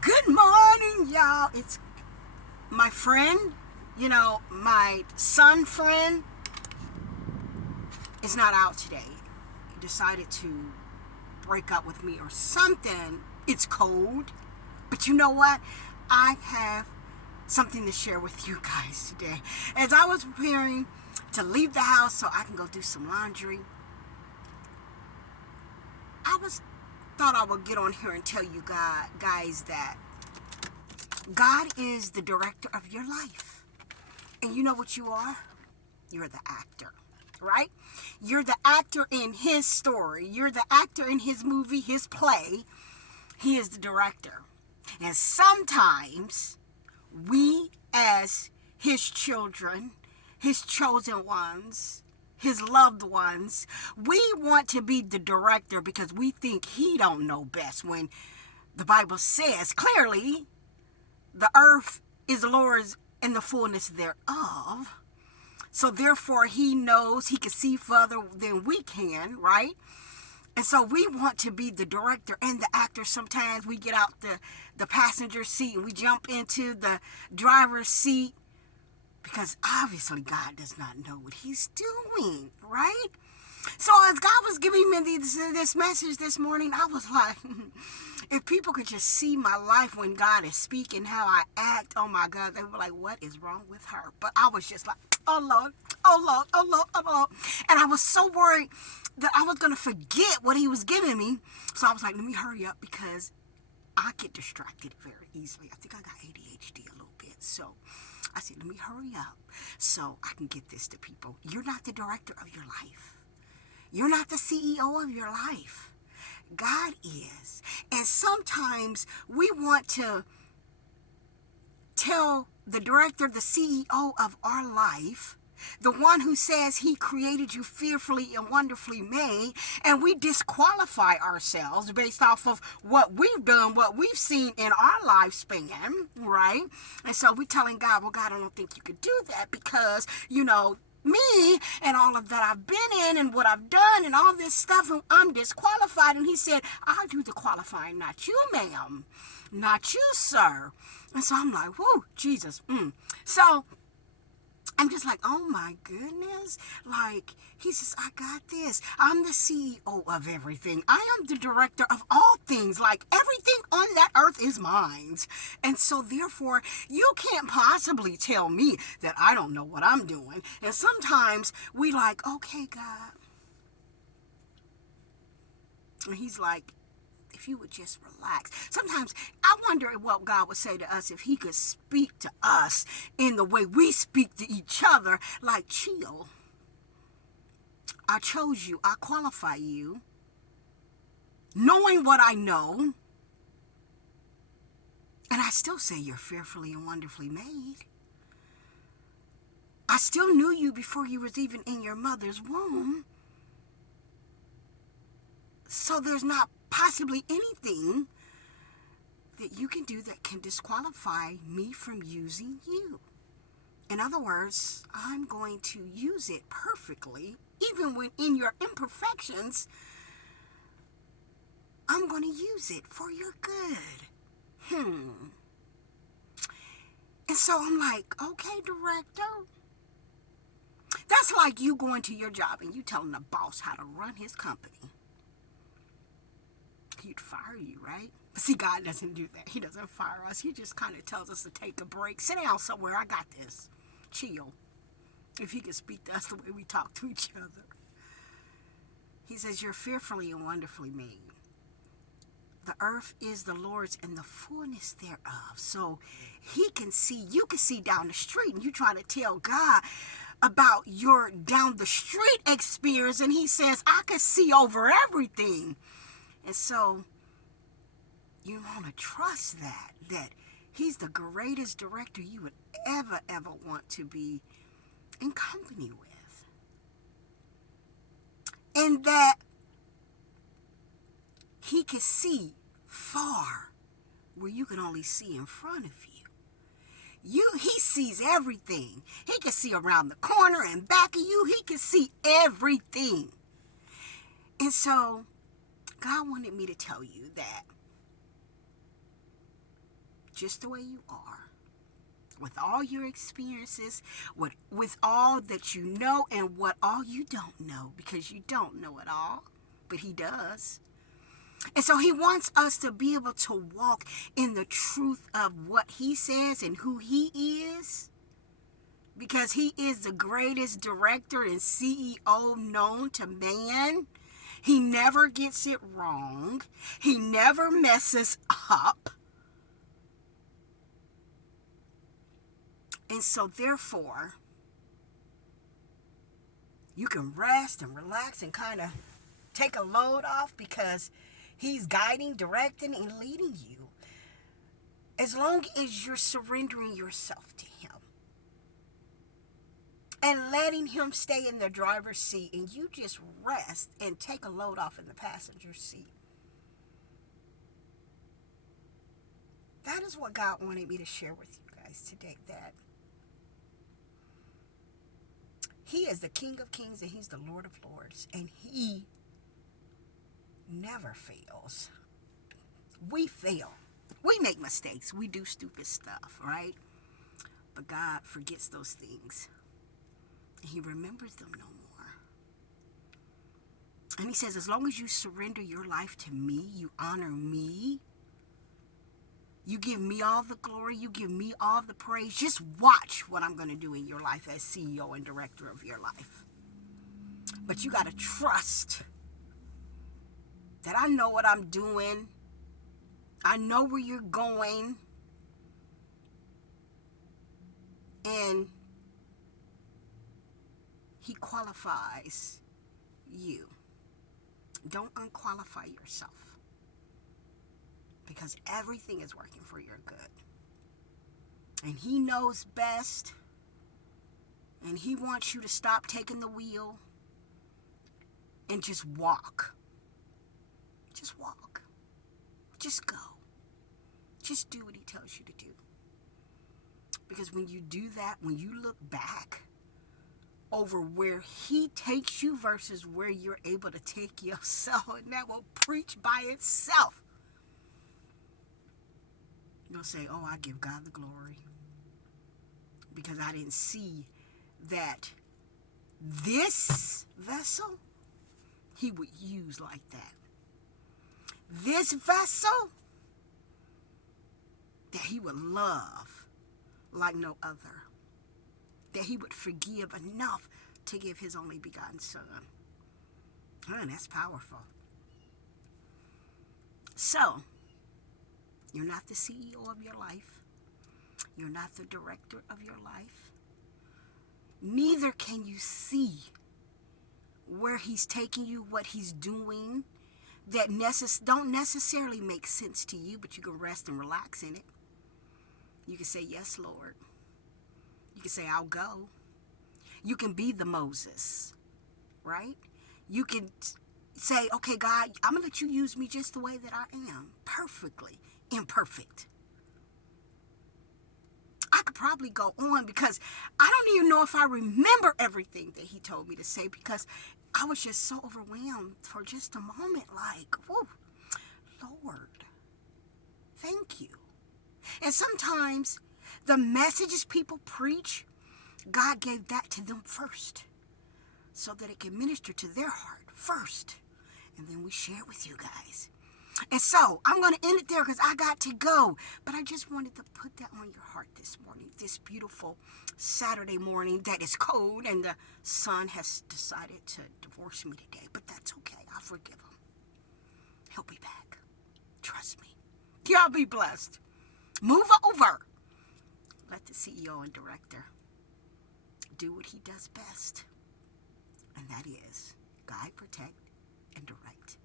Good morning, y'all. It's my friend, my son friend is not out today. He decided to break up with me or something. It's cold. But you know what? I have something to share with you guys today. As I was preparing to leave the house so I can go do some laundry, thought I would get on here and tell you guys that God is the director of your life. And you know what you are? You're the actor, right? You're the actor in his story. You're the actor in his movie, his play. He is the director. And sometimes we, as his children, his chosen ones, his loved ones, we want to be the director because we think he don't know best, when the Bible says clearly the earth is the Lord's and the fullness thereof. So therefore he knows, he can see further than we can, right? And so we want to be the director and the actor. Sometimes we get out the passenger seat and we jump into the driver's seat because obviously God does not know what he's doing, right? So as God was giving me this message this morning, I was like, if people could just see my life when God is speaking, how I act, oh my God, they were like, what is wrong with her? But I was just like, oh Lord, oh Lord, oh Lord, oh Lord. And I was so worried that I was going to forget what he was giving me. So I was like, let me hurry up because I get distracted very easily. I think I got ADHD a little bit. So I said, let me hurry up so I can get this to people. You're not the director of your life. You're not the CEO of your life. God is. And sometimes we want to tell the director, the CEO of our life, the one who says he created you fearfully and wonderfully made, and we disqualify ourselves based off of what we've done, what we've seen in our lifespan, right? And so we're telling God, well, God, I don't think you could do that because, me and all of that I've been in and what I've done and all this stuff, and I'm disqualified. And he said, I do the qualifying, not you, ma'am, not you, sir. And so I'm like, whoa, Jesus. So I'm just like, oh my goodness. Like, he says, I got this. I'm the CEO of everything. I am the director of all things. Like, everything on that earth is mine. And so therefore, you can't possibly tell me that I don't know what I'm doing. And sometimes we like, okay, God. And he's like, if you would just relax. Sometimes I wonder what God would say to us if he could speak to us in the way we speak to each other, like, chill. I chose you. I qualify you. Knowing what I know. And I still say you're fearfully and wonderfully made. I still knew you before you was even in your mother's womb. So there's not possibly anything that you can do that can disqualify me from using you. In other words, I'm going to use it perfectly, even when in your imperfections, I'm going to use it for your good. And so I'm like, okay, director. That's like you going to your job and you telling the boss how to run his company. He'd fire you, right? But see, God doesn't do that. He doesn't fire us. He just kind of tells us to take a break. Sit down somewhere. I got this. Chill. If he could speak to us the way we talk to each other. He says, you're fearfully and wonderfully made. The earth is the Lord's and the fullness thereof. So he can see, you can see down the street, and you trying to tell God about your down the street experience, and he says, I can see over everything. And so you want to trust that he's the greatest director you would ever want to be in company with. And that he can see far where you can only see in front of you. He sees everything. He can see around the corner and back of you. He can see everything. And so God wanted me to tell you that just the way you are, with all your experiences, with all that you know and what all you don't know, because you don't know it all, but he does. And so he wants us to be able to walk in the truth of what he says and who he is, because he is the greatest director and CEO known to man. He never gets it wrong. He never messes up. And so therefore, you can rest and relax and kind of take a load off, because he's guiding, directing, and leading you, as long as you're surrendering yourself to him and letting him stay in the driver's seat, and you just rest and take a load off in the passenger seat. That is what God wanted me to share with you guys today, that he is the King of Kings and he's the Lord of Lords, and he never fails. We fail. We make mistakes. We do stupid stuff, right? But God forgets those things. And he remembers them no more. And he says, as long as you surrender your life to me, you honor me, you give me all the glory, you give me all the praise, just watch what I'm going to do in your life as CEO and director of your life. But you got to trust that I know what I'm doing. I know where you're going. And he qualifies you. Don't unqualify yourself, because everything is working for your good. And he knows best. And he wants you to stop taking the wheel and just walk. Just walk. Just go. Just do what he tells you to do. Because when you do that, when you look back over where he takes you versus where you're able to take yourself, and that will preach by itself, you'll say, oh, I give God the glory, because I didn't see that this vessel he would use like that. This vessel that he would love like no other. That he would forgive enough to give his only begotten son. That's powerful. So, you're not the CEO of your life. You're not the director of your life. Neither can you see where he's taking you, what he's doing, that don't necessarily make sense to you, but you can rest and relax in it. You can say, yes, Lord. You can say, I'll go. You can be the Moses, right? You can say, okay, God, I'm going to let you use me just the way that I am, perfectly imperfect. I could probably go on, because I don't even know if I remember everything that he told me to say, because I was just so overwhelmed for just a moment, like, whoa, Lord, thank you. And sometimes the messages people preach, God gave that to them first, so that it can minister to their heart first. And then we share it with you guys. And so I'm going to end it there, because I got to go. But I just wanted to put that on your heart this morning, this beautiful Saturday morning that is cold, and the son has decided to divorce me today. But that's okay. I'll forgive him. He'll be back. Trust me. Y'all be blessed. Move over. Let the CEO and director do what he does best. And that is guide, protect, and direct.